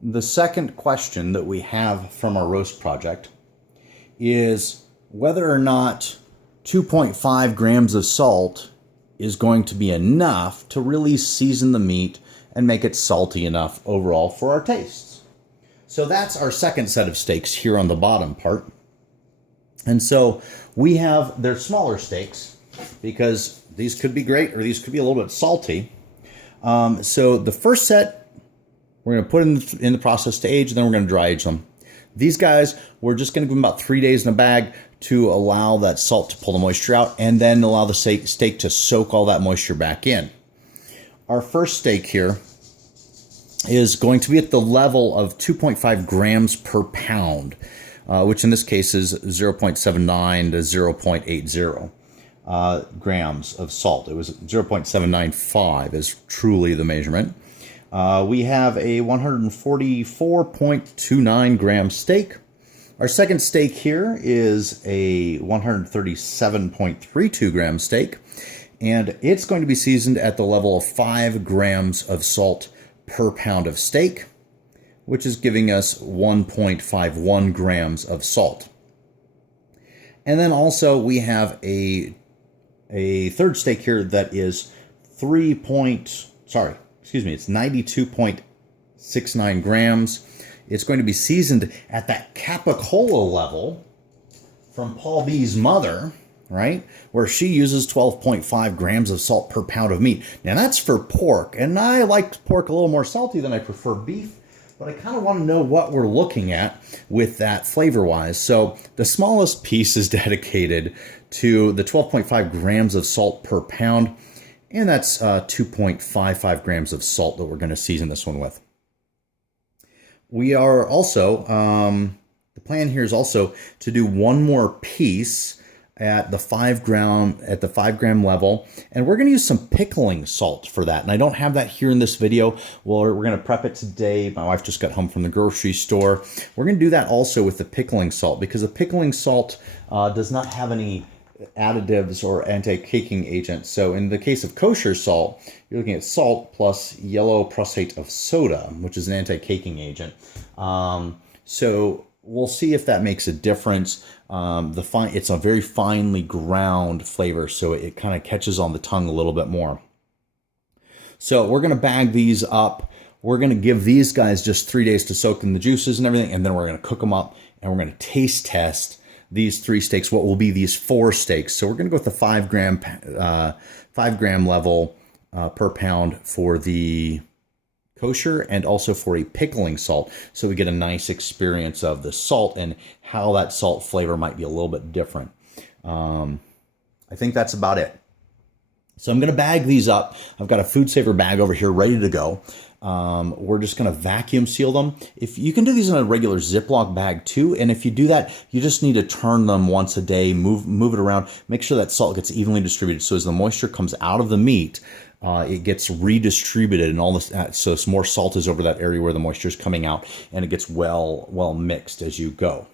the second question that we have from our roast project is whether or not 2.5 grams of salt is going to be enough to really season the meat and make it salty enough overall for our tastes. So that's our second set of steaks here on the bottom part. And so we have, they're smaller steaks because these could be great or these could be a little bit salty. So the first set, we're going to put in the process to age, and then we're going to dry age them. These guys, we're just going to give them about 3 days in a bag to allow that salt to pull the moisture out and then allow the steak to soak all that moisture back in. Our first steak here is going to be at the level of 2.5 grams per pound, which in this case is 0.79 to 0.80 grams of salt. It was 0.795 is truly the measurement. We have a 144.29 gram steak. Our second steak here is a 137.32 gram steak, and it's going to be seasoned at the level of 5 grams of salt per pound of steak, which is giving us 1.51 grams of salt. And then also we have a third steak here that is it's 92.69 grams. It's going to be seasoned at that capicola level from Paul B's mother, right? Where she uses 12.5 grams of salt per pound of meat. Now that's for pork, and I like pork a little more salty than I prefer beef, but I kind of want to know what we're looking at with that flavor-wise. So the smallest piece is dedicated to the 12.5 grams of salt per pound, and that's 2.55 grams of salt that we're going to season this one with. We are also, the plan here is also to do one more piece at the 5 gram level, and we're going to use some pickling salt for that. And I don't have that here in this video. Well, we're going to prep it today. My wife just got home from the grocery store. We're going to do that also with the pickling salt, because the pickling salt does not have any additives or anti-caking agents. So in the case of kosher salt, you're looking at salt plus yellow prussate of soda, which is an anti-caking agent. So we'll see if that makes a difference. It's a very finely ground flavor, so it kind of catches on the tongue a little bit more. So we're going to bag these up. We're going to give these guys just 3 days to soak in the juices and everything, and then we're going to cook them up, and we're going to taste test these 3 steaks, what will be these 4 steaks. So we're going to go with the 5 gram level per pound for the kosher, and also for a pickling salt, so we get a nice experience of the salt and how that salt flavor might be a little bit different. I think that's about it. So I'm going to bag these up. I've got a Food Saver bag over here ready to go. We're just going to vacuum seal them. If you can do these in a regular Ziploc bag too, and if you do that, you just need to turn them once a day, move it around, make sure that salt gets evenly distributed. So as the moisture comes out of the meat, it gets redistributed, and all this, so some more salt is over that area where the moisture is coming out, and it gets well mixed as you go.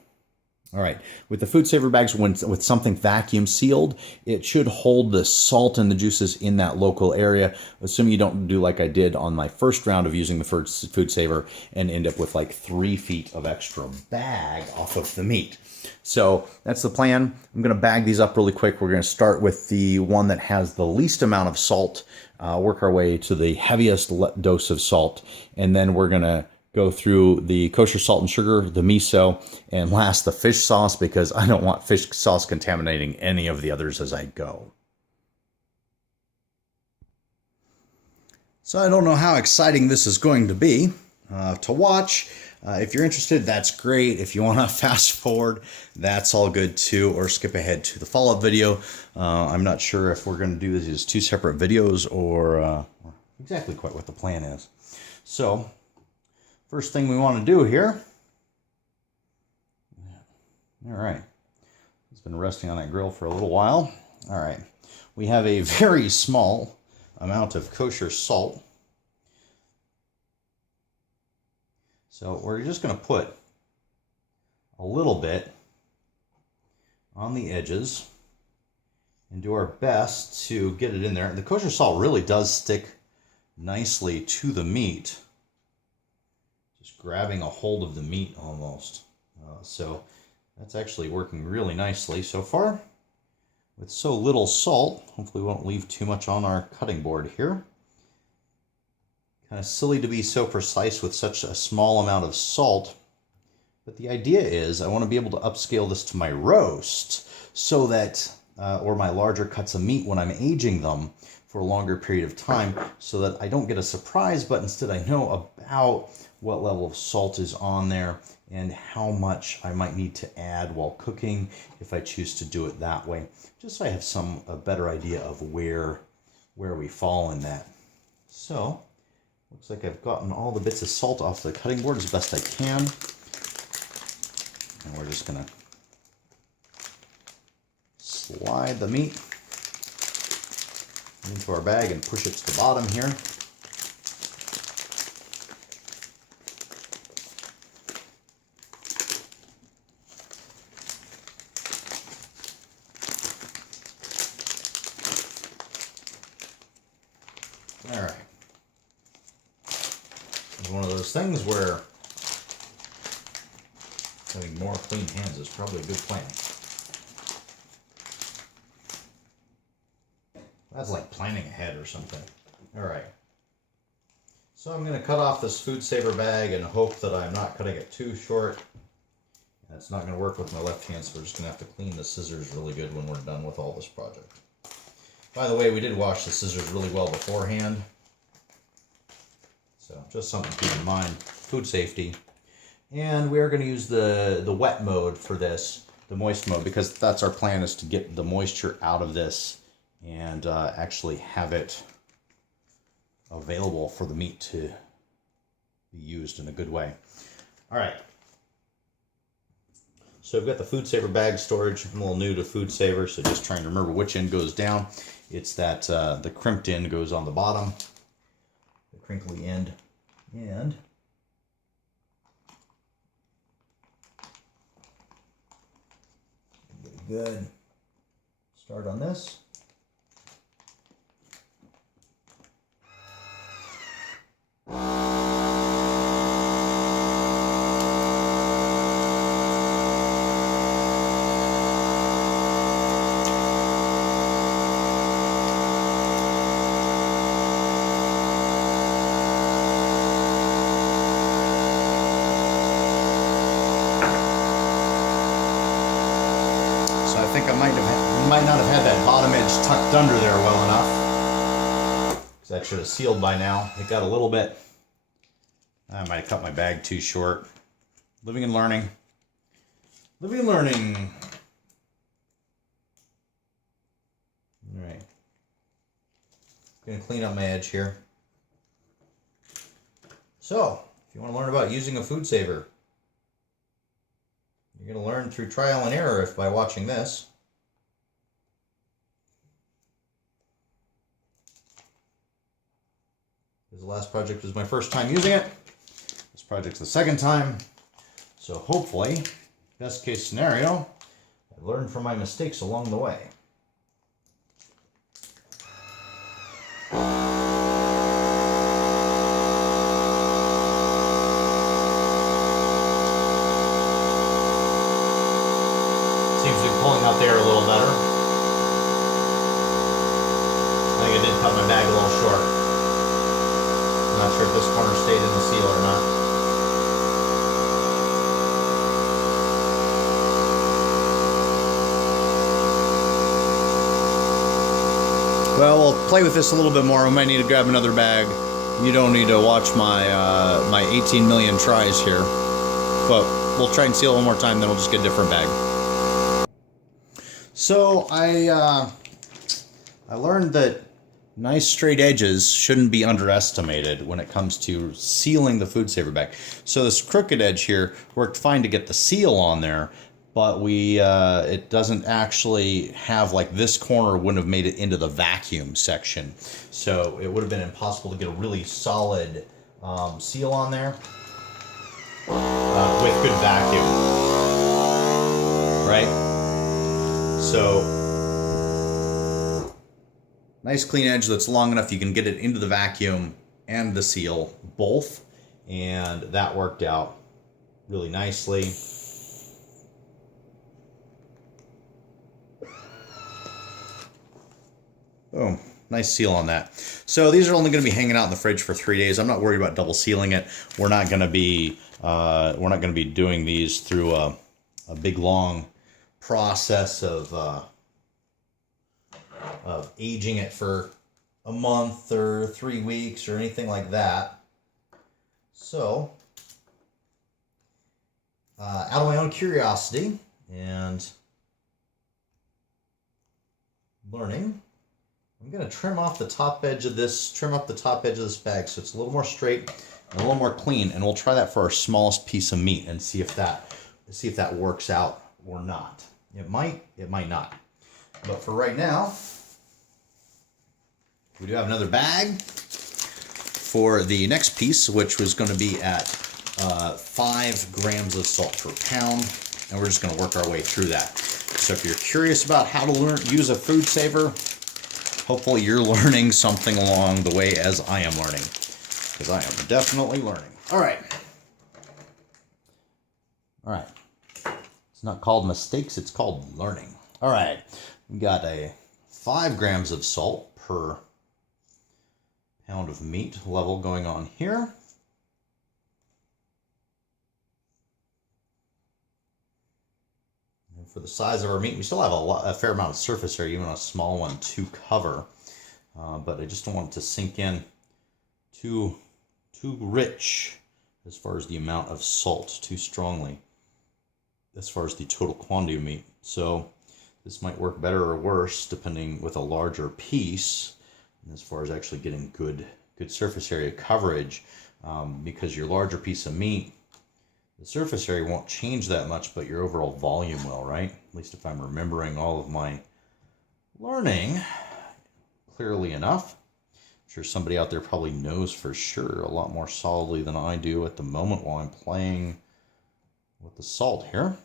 All right, with the Food Saver bags, with something vacuum sealed, it should hold the salt and the juices in that local area, assuming you don't do like I did on my first round of using the Food Saver and end up with like 3 feet of extra bag off of the meat. So that's the plan. I'm going to bag these up really quick. We're going to start with the one that has the least amount of salt, work our way to the heaviest dose of salt, and then we're going to go through the kosher salt and sugar, the miso, and last the fish sauce, because I don't want fish sauce contaminating any of the others as I go. So I don't know how exciting this is going to be to watch. If you're interested, that's great. If you want to fast forward, that's all good too, or skip ahead to the follow-up video. I'm not sure if we're going to do this as 2 separate videos or exactly quite what the plan is. So first thing we want to do here, all right, it's been resting on that grill for a little while. All right, we have a very small amount of kosher salt. So we're just going to put a little bit on the edges and do our best to get it in there. The kosher salt really does stick nicely to the meat. just grabbing a hold of the meat almost. So that's actually working really nicely so far. With so little salt, hopefully we won't leave too much on our cutting board here. Kind of silly to be so precise with such a small amount of salt, but the idea is I want to be able to upscale this to my roast so that, or my larger cuts of meat when I'm aging them for a longer period of time, so that I don't get a surprise, but instead I know about what level of salt is on there and how much I might need to add while cooking if I choose to do it that way, just so I have a better idea of where we fall in that. So, looks like I've gotten all the bits of salt off the cutting board as best I can. And we're just gonna slide the meat into our bag and push it to the bottom here. All right. It's one of those things where having more clean hands is probably a good plan. That's like planning ahead or something. All right. So I'm going to cut off this Food Saver bag and hope that I'm not cutting it too short. That's not going to work with my left hand, so we're just going to have to clean the scissors really good when we're done with all this project. By the way, we did wash the scissors really well beforehand. So just something to keep in mind. Food safety. And we are going to use the wet mode for this, the moist mode, because that's our plan, is to get the moisture out of this and actually have it available for the meat to be used in a good way. All right. So I've got the Food Saver bag storage. I'm a little new to Food Saver, so just trying to remember which end goes down. It's that the crimped end goes on the bottom, the crinkly end, and get a good start on this. I think I might not have had that bottom edge tucked under there well enough, because that should have sealed by now. It got a little bit, I might have cut my bag too short. Living and learning. Living and learning. All right. Gonna clean up my edge here. So, if you want to learn about using a Food Saver, you're going to learn through trial and error by watching this. Because the last project was my first time using it. This project's the second time. So hopefully, best case scenario, I learned from my mistakes along the way. Seems to be pulling out there a little better. I think I did cut my bag a little short. I'm not sure if this corner stayed in the seal or not. Well, we'll play with this a little bit more. We might need to grab another bag. You don't need to watch my my 18 million tries here. But we'll try and seal it one more time, then we'll just get a different bag. So I learned that nice straight edges shouldn't be underestimated when it comes to sealing the Food Saver bag. So this crooked edge here worked fine to get the seal on there, but it doesn't actually have, like, this corner wouldn't have made it into the vacuum section. So it would have been impossible to get a really solid seal on there with good vacuum, right? So, nice clean edge that's long enough you can get it into the vacuum and the seal both, and that worked out really nicely. Boom. Nice seal on that. So these are only going to be hanging out in the fridge for 3 days. I'm not worried about double sealing it. We're not going to be doing these through a big long process of aging it for a month or 3 weeks or anything like that. So, out of my own curiosity and learning, I'm going to trim off the top edge of this, bag so it's a little more straight and a little more clean, and we'll try that for our smallest piece of meat and see if that works out or not. It might not. But for right now, we do have another bag for the next piece, which was going to be at 5 grams of salt per pound, and we're just going to work our way through that. So if you're curious about how to use a food saver, hopefully you're learning something along the way as I am learning, because I am definitely learning. All right. It's not called mistakes, it's called learning. All right. We got a 5 grams of salt per pound of meat level going on here. And for the size of our meat, we still have a fair amount of surface area, even a small one to cover. But I just don't want it to sink in too rich as far as the amount of salt, too strongly as far as the total quantity of meat. So this might work better or worse depending with a larger piece as far as actually getting good surface area coverage, because your larger piece of meat, the surface area won't change that much, but your overall volume will, right? At least if I'm remembering all of my learning clearly enough. I'm sure somebody out there probably knows for sure a lot more solidly than I do at the moment while I'm playing with the salt here.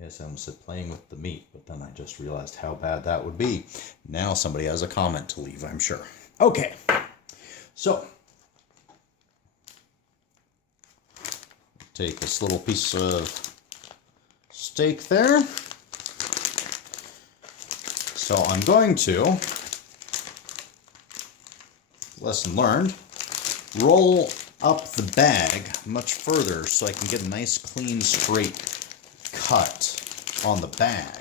Yes, I almost said playing with the meat, but then I just realized how bad that would be. Now somebody has a comment to leave, I'm sure. Okay, so take this little piece of steak there. So I'm going to, lesson learned, roll up the bag much further so I can get a nice, clean, straight cut on the bag.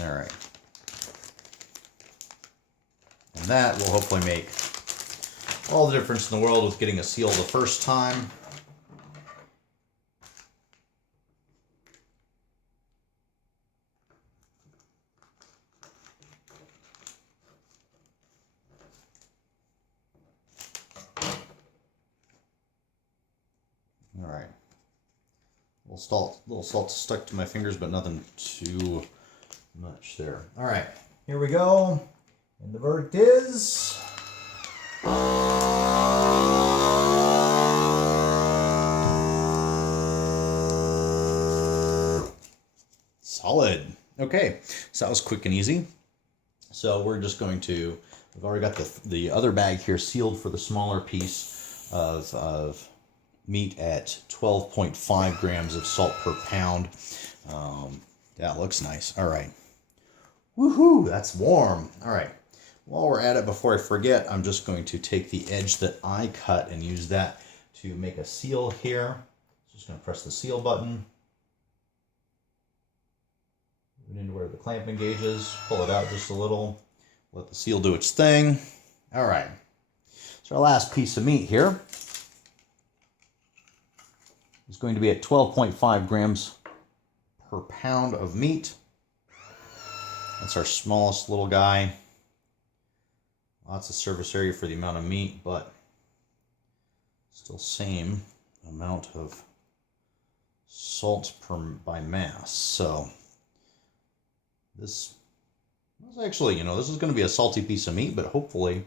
All right. And that will hopefully make all the difference in the world with getting a seal the first time. All right. Little salt stuck to my fingers, but nothing too much there. All right, here we go. And the verdict is solid. Okay, so that was quick and easy. So we're just going to, we've already got the other bag here sealed for the smaller piece of meat at 12.5 grams of salt per pound. That looks nice. All right. Woohoo, that's warm. All right. While we're at it, before I forget, I'm just going to take the edge that I cut and use that to make a seal here. Just going to press the seal button. Move it into where the clamping gauge is. Pull it out just a little. Let the seal do its thing. All right. So our last piece of meat here is going to be at 12.5 grams per pound of meat. That's our smallest little guy. Lots of surface area for the amount of meat, but still same amount of salt by mass. So this is actually, this is going to be a salty piece of meat, but hopefully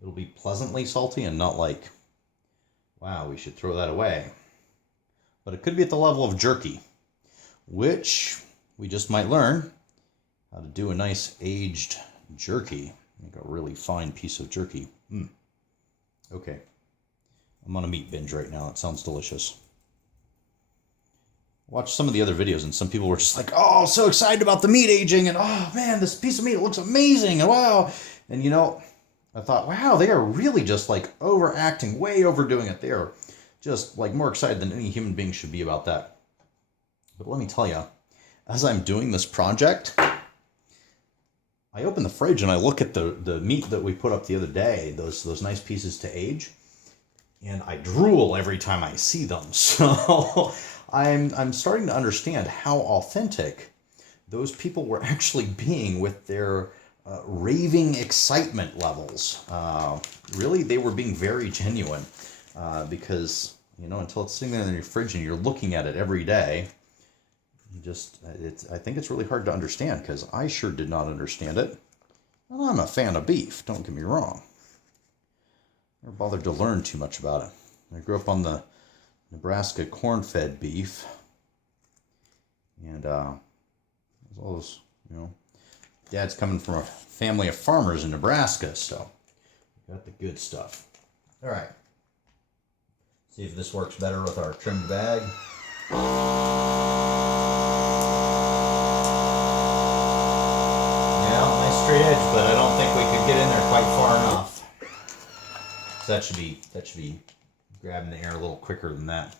it'll be pleasantly salty and not like, wow, we should throw that away. But it could be at the level of jerky, which we just might learn how to do a nice aged jerky. Make a really fine piece of jerky. Okay. I'm on a meat binge right now. That sounds delicious. Watch some of the other videos, and some people were just like, oh, so excited about the meat aging, and oh man, this piece of meat, it looks amazing, and wow. And you know, I thought, wow, they are really just like overacting, way overdoing it. They are just like more excited than any human being should be about that. But let me tell you, as I'm doing this project, I open the fridge and I look at the meat that we put up the other day, those nice pieces to age, and I drool every time I see them. So I'm starting to understand how authentic those people were actually being with their raving excitement levels. Really, they were being very genuine because, you know, until it's sitting there in your fridge and you're looking at it every day, I think it's really hard to understand, because I sure did not understand it. And I'm a fan of beef, don't get me wrong. Never bothered to learn too much about it. I grew up on the Nebraska corn-fed beef, and all those, you know, Dad's coming from a family of farmers in Nebraska, so we got the good stuff. All right. See if this works better with our trimmed bag. Straight edge, but I don't think we could get in there quite far enough. So that should be grabbing the air a little quicker than that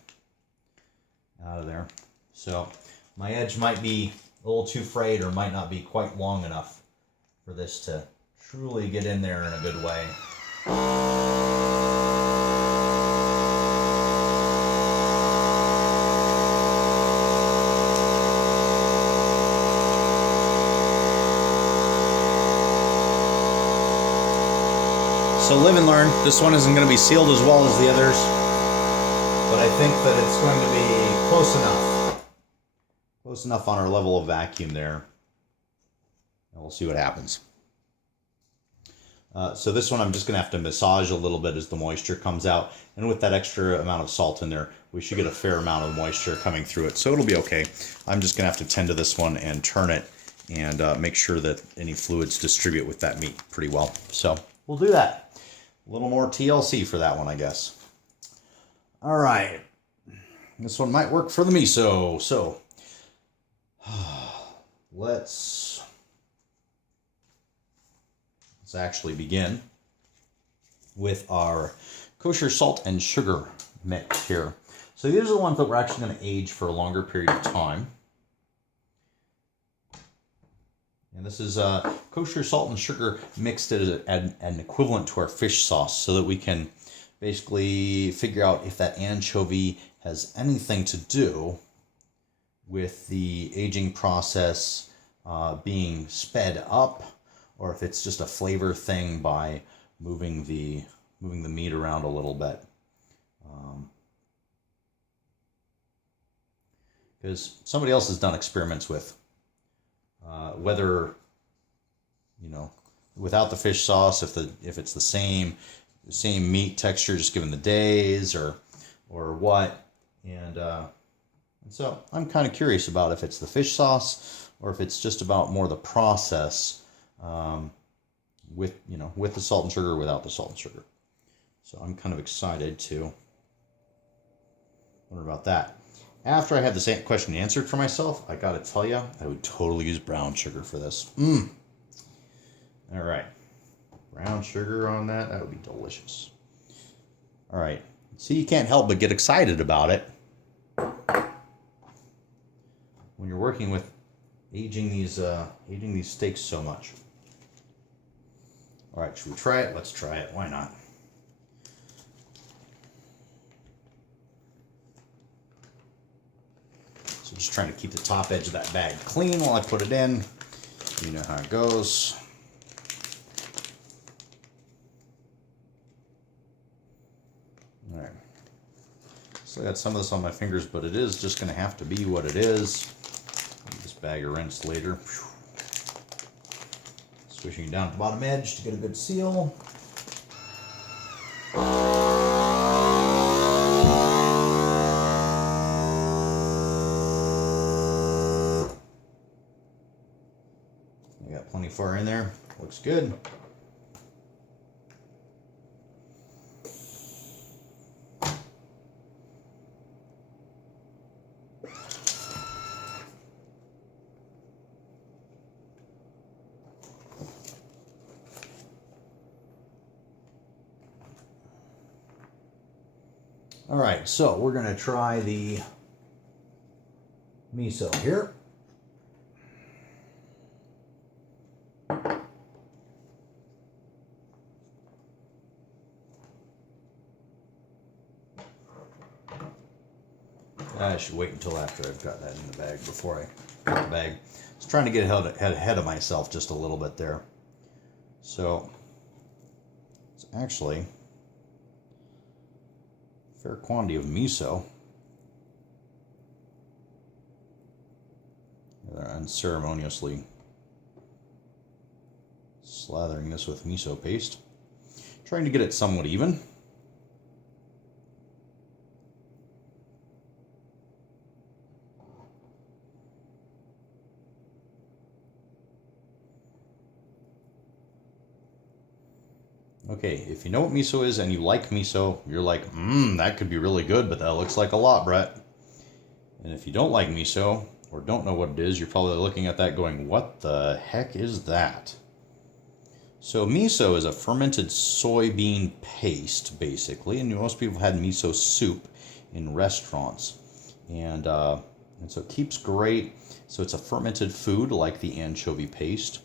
out of there. So my edge might be a little too frayed, or might not be quite long enough for this to truly get in there in a good way. So live and learn. This one isn't going to be sealed as well as the others, but I think that it's going to be close enough. Close enough on our level of vacuum there. And we'll see what happens. So this one I'm just going to have to massage a little bit as the moisture comes out. And with that extra amount of salt in there, we should get a fair amount of moisture coming through it. So it'll be okay. I'm just going to have to tend to this one and turn it and make sure that any fluids distribute with that meat pretty well. So we'll do that. A little more TLC for that one, I guess. All right. This one might work for the miso. So let's actually begin with our kosher salt and sugar mix here. So these are the ones that we're actually going to age for a longer period of time. And this is kosher salt and sugar mixed as an equivalent to our fish sauce, so that we can basically figure out if that anchovy has anything to do with the aging process being sped up, or if it's just a flavor thing by moving the meat around a little bit. Because somebody else has done experiments with whether, you know, without the fish sauce, if it's the same meat texture just given the days or what, and so I'm kind of curious about if it's the fish sauce or if it's just about more the process with the salt and sugar or without the salt and sugar. So I'm kind of excited to wonder about that. After I have the same question answered for myself, I gotta tell you, I would totally use brown sugar for this. All right, brown sugar on that would be delicious. All right, see, you can't help but get excited about it when you're working with aging these steaks so much. All right, should we try it? Let's try it. Why not? So just trying to keep the top edge of that bag clean while I put it in. You know how it goes. All right. So I got some of this on my fingers, but it is just going to have to be what it is. This bag will rinse later. Swishing it down at the bottom edge to get a good seal. I got plenty far in there. Looks good. All right, so we're going to try the miso here. I should wait until after I've got that in the bag before I put the bag. I was trying to get ahead of myself just a little bit there. So it's actually a fair quantity of miso. They're unceremoniously slathering this with miso paste. Trying to get it somewhat even. Okay, if you know what miso is and you like miso, you're like, that could be really good, but that looks like a lot, Brett. And if you don't like miso, or don't know what it is, you're probably looking at that going, what the heck is that? So miso is a fermented soybean paste, basically, and most people have had miso soup in restaurants. And so it keeps great. So it's a fermented food like the anchovy paste.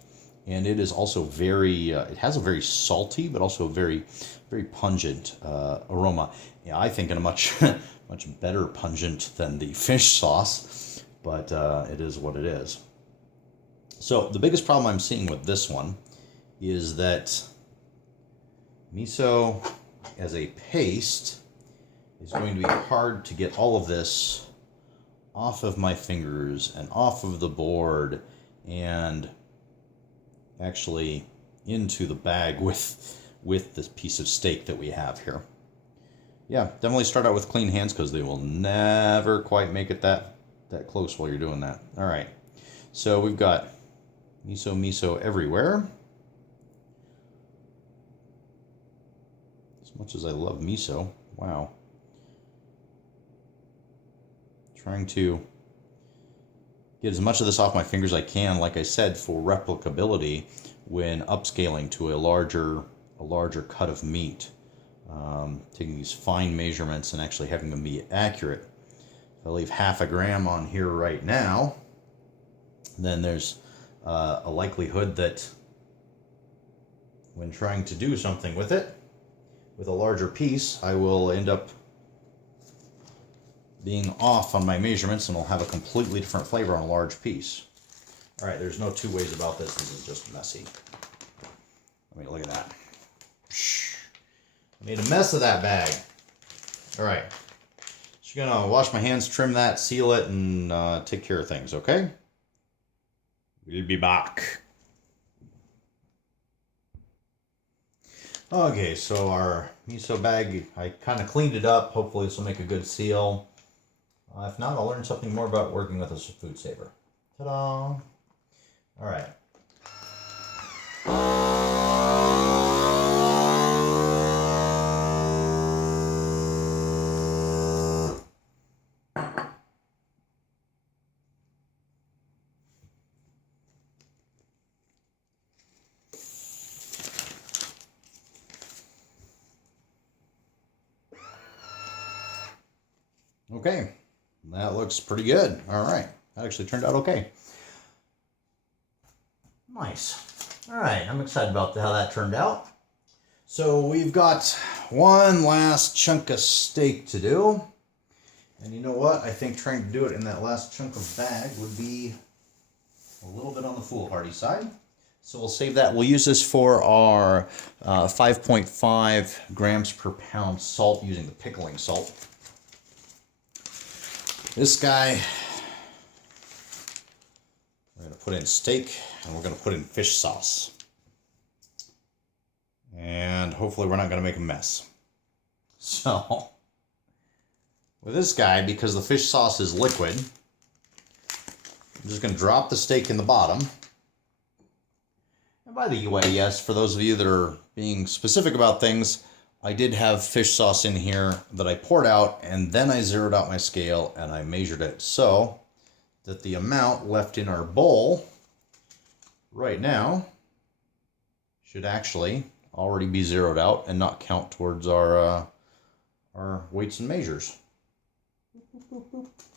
And it is also very, it has a very salty, but also very, very pungent aroma. Yeah, I think in a much, much better pungent than the fish sauce, but it is what it is. So the biggest problem I'm seeing with this one is that miso as a paste is going to be hard to get all of this off of my fingers and off of the board and actually into the bag with this piece of steak that we have here. Yeah, definitely start out with clean hands because they will never quite make it that close while you're doing that. All right, so we've got miso everywhere. As much as I love miso, wow. Trying to get as much of this off my fingers as I can, like I said, for replicability when upscaling to a larger cut of meat. Taking these fine measurements and actually having them be accurate. If I leave half a gram on here right now, then there's a likelihood that when trying to do something with it, with a larger piece, I will end up being off on my measurements and will have a completely different flavor on a large piece. All right, there's no two ways about this. This is just messy. I mean, look at that. I made a mess of that bag. All right. Just gonna wash my hands, trim that, seal it, and take care of things, okay? We'll be back. Okay, so our miso bag, I kind of cleaned it up. Hopefully this will make a good seal. If not, I'll learn something more about working with a food saver. Ta-da! All right. Okay, that looks pretty good. All right, that actually turned out okay. Nice. All right, I'm excited about how that turned out. So we've got one last chunk of steak to do. And you know what? I think trying to do it in that last chunk of bag would be a little bit on the foolhardy side. So we'll save that. We'll use this for our 5.5 grams per pound salt using the pickling salt. This guy, we're going to put in steak and we're going to put in fish sauce. And hopefully we're not going to make a mess. So, with this guy, because the fish sauce is liquid, I'm just going to drop the steak in the bottom. And by the way, yes, for those of you that are being specific about things, I did have fish sauce in here that I poured out, and then I zeroed out my scale and I measured it so that the amount left in our bowl right now should actually already be zeroed out and not count towards our our weights and measures.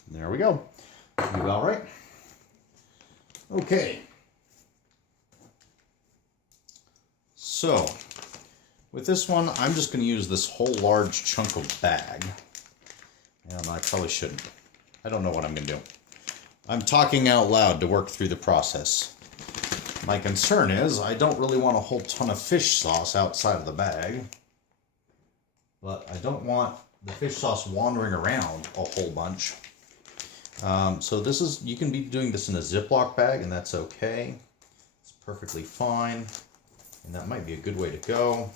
There we go. You about right. Okay. So, with this one, I'm just going to use this whole large chunk of bag. And I probably shouldn't. I don't know what I'm going to do. I'm talking out loud to work through the process. My concern is I don't really want a whole ton of fish sauce outside of the bag. But I don't want the fish sauce wandering around a whole bunch. So this is, you can be doing this in a Ziploc bag, and that's okay. It's perfectly fine. And that might be a good way to go.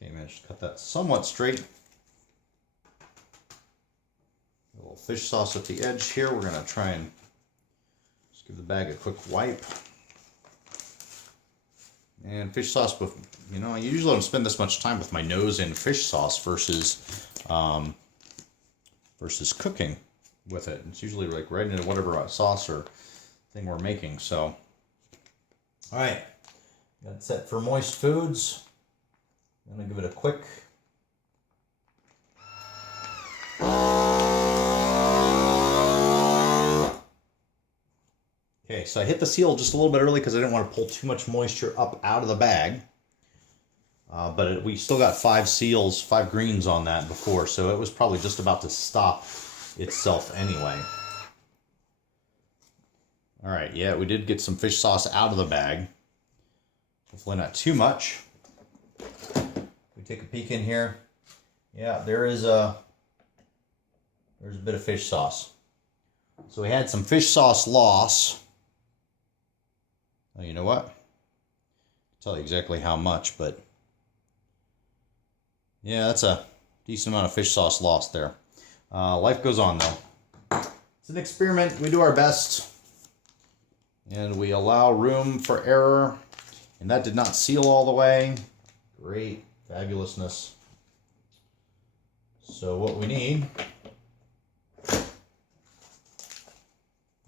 Okay, managed to cut that somewhat straight. A little fish sauce at the edge here. We're going to try and just give the bag a quick wipe. And fish sauce, with, you know, I usually don't spend this much time with my nose in fish sauce versus cooking with it. It's usually like right into whatever sauce or thing we're making. So, all right, got it set for moist foods. I'm gonna give it a quick. Okay, so I hit the seal just a little bit early because I didn't want to pull too much moisture up out of the bag. But we still got 5 greens on that before, so it was probably just about to stop itself anyway. All right, yeah, we did get some fish sauce out of the bag. Hopefully not too much. We take a peek in here. Yeah, there's a bit of fish sauce. So we had some fish sauce loss. Oh, you know what? I'll tell you exactly how much, but yeah, that's a decent amount of fish sauce lost there. Life goes on, though. It's an experiment. We do our best, and we allow room for error. And that did not seal all the way. Great, fabulousness. So what we need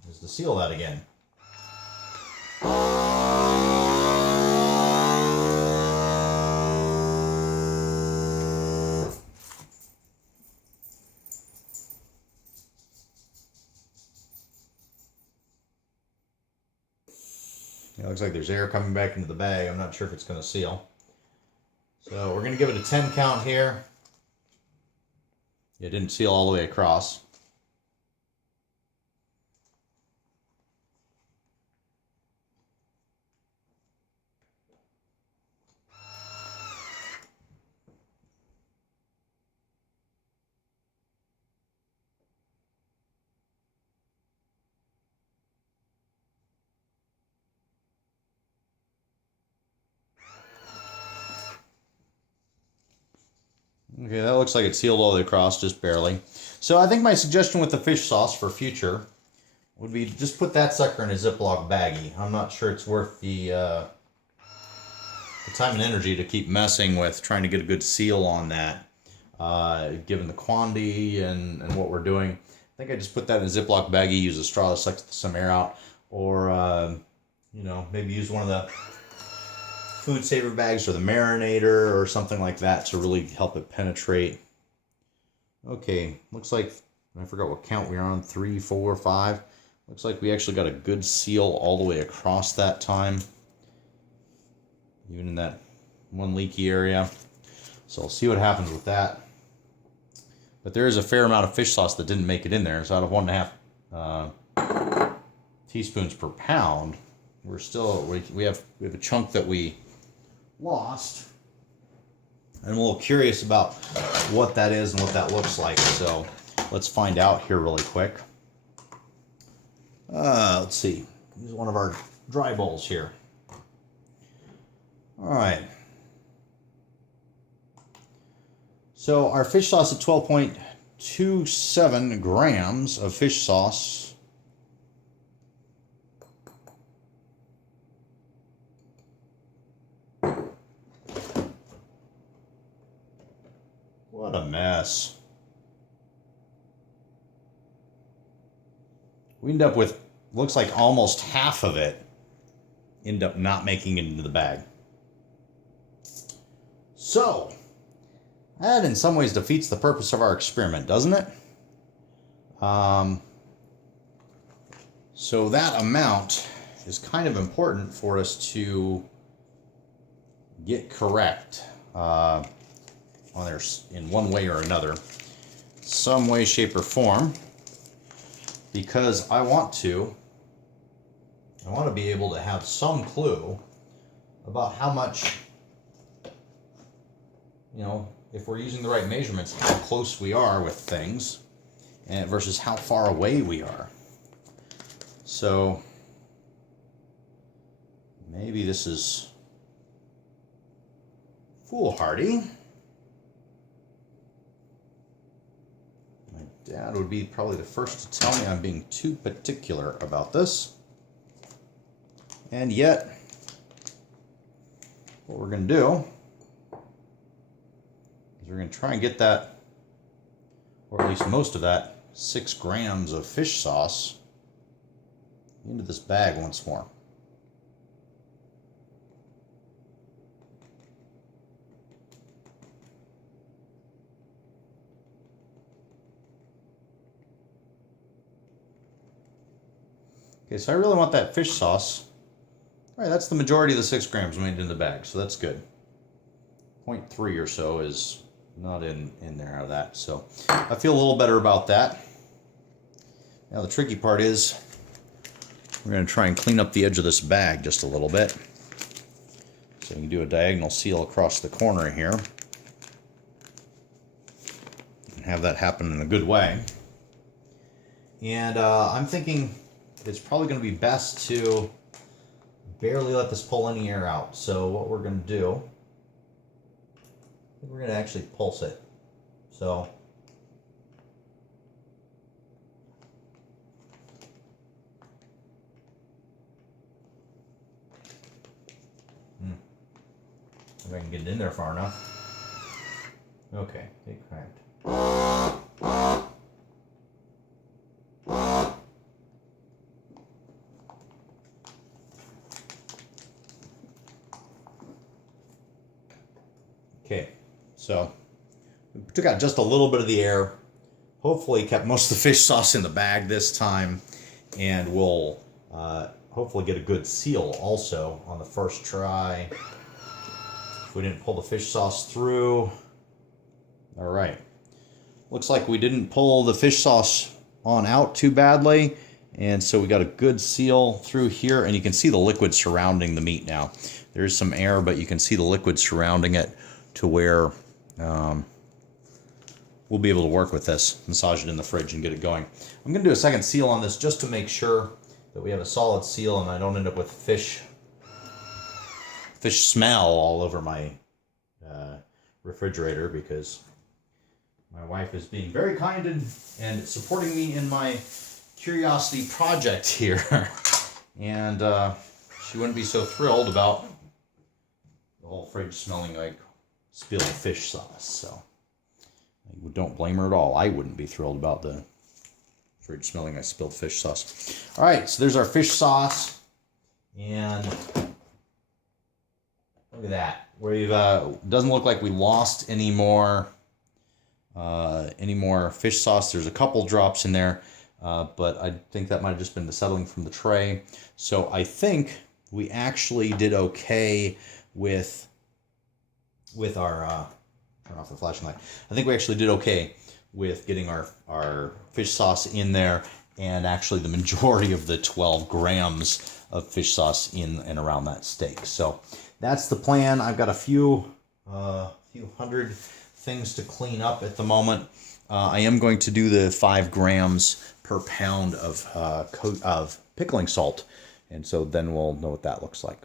is to seal that again. It looks like there's air coming back into the bag. I'm not sure if it's going to seal. So we're going to give it a 10 count here. It didn't seal all the way across. Okay, that looks like it's sealed all the way across, just barely. So I think my suggestion with the fish sauce for future would be just put that sucker in a Ziploc baggie. I'm not sure it's worth the time and energy to keep messing with trying to get a good seal on that, given the quantity and what we're doing. I think I just put that in a Ziploc baggie, use a straw that sucks some air out, or you know, maybe use one of the food saver bags or the marinator or something like that to really help it penetrate. Okay, looks like, I forgot what count we are on, 3, 4, 5. Looks like we actually got a good seal all the way across that time, even in that one leaky area. So we'll see what happens with that. But there is a fair amount of fish sauce that didn't make it in there. So out of 1.5 teaspoons per pound, we're still, we have a chunk that we lost. I'm a little curious about what that is and what that looks like. So let's find out here really quick. Let's see. Use one of our dry bowls here. All right. So our fish sauce at 12.27 grams of fish sauce. What a mess. We end up with, looks like almost half of it end up not making it into the bag. So, that in some ways defeats the purpose of our experiment, doesn't it? So that amount is kind of important for us to get correct in one way or another, some way, shape, or form, because I want to be able to have some clue about how much, if we're using the right measurements, how close we are with things and versus how far away we are. So maybe this is foolhardy. My dad would be probably the first to tell me I'm being too particular about this. And yet, what we're going to do is we're going to try and get that, or at least most of that, 6 grams of fish sauce into this bag once more. Okay, so I really want that fish sauce. All right, that's the majority of the 6 grams made in the bag, so that's good. 0.3 or so is not in there out of that, so I feel a little better about that. Now the tricky part is we're going to try and clean up the edge of this bag just a little bit. So you can do a diagonal seal across the corner here and have that happen in a good way. And I'm thinking it's probably going to be best to barely let this pull any air out. So what we're going to do, I think we're going to actually pulse it. So if I can get it in there far enough. Okay, it cracked. Okay, so we took out just a little bit of the air. Hopefully kept most of the fish sauce in the bag this time, and we'll hopefully get a good seal also on the first try. If we didn't pull the fish sauce through. All right. Looks like we didn't pull the fish sauce on out too badly, and so we got a good seal through here, and you can see the liquid surrounding the meat now. There's some air, but you can see the liquid surrounding it to where we'll be able to work with this, massage it in the fridge and get it going. I'm going to do a second seal on this just to make sure that we have a solid seal and I don't end up with fish smell all over my refrigerator, because my wife is being very kind and supporting me in my curiosity project here. And she wouldn't be so thrilled about the whole fridge smelling like spilled fish sauce. So I don't blame her at all. I wouldn't be thrilled about the fridge smelling like spilled fish sauce. All right, so there's our fish sauce. And look at that. We've doesn't look like we lost any more fish sauce. There's a couple drops in there, but I think that might have just been the settling from the tray. So I think we actually did okay with our turn off the flashing light. I think we actually did okay with getting our fish sauce in there, and actually the majority of the 12 grams of fish sauce in and around that steak. So that's the plan. I've got a few hundred things to clean up at the moment. I am going to do the 5 grams per pound of pickling salt, and so then we'll know what that looks like.